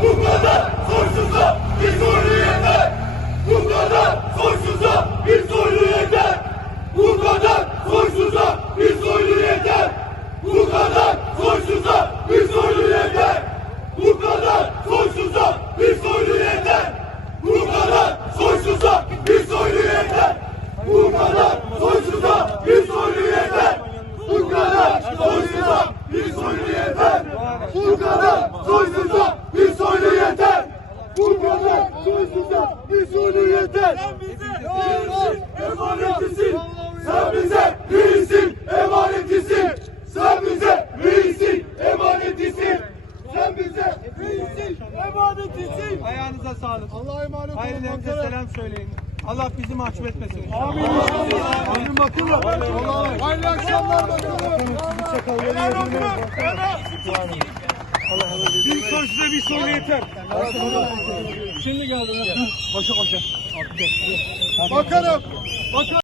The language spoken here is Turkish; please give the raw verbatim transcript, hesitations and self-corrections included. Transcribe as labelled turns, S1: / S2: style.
S1: Bu kadar soysuzluğa bir soylu yeter. Bu kadar soysuzluğa bir soylu yeter. Bu kadar soysuzluğa bir soylu yeter. Bu kadar soysuzluğa bir soylu yeter. Bu kadar soysuzluğa bir soylu yeter. Bu kadar soysuzluğa bir soylu yeter. Bu kadar soysuzluğa bir soylu yeter. Bu kadar soysuzluğa bir soylu yeter. Bu kadar soysuzluğa bir soylu yeter. Bu kadar soysuzluğa bir soylu yeter. Sen bize reisin emanetisin. Sen bize reisin emanetisin. Sen bize reisin emanetisin. Sen bize reisin emanetisin.
S2: Ayağınıza sağlık.
S3: Allah'a emanet olun.
S2: Ailelerinize selam söyleyin. Allah bizi mahcup etmesin.
S3: Amin. Amin bakalım. Hayırlı akşamlar bakalım.
S2: Bir sorusuza bir soru yeter. Şimdi geldim.
S3: Bakarım. Bakarım.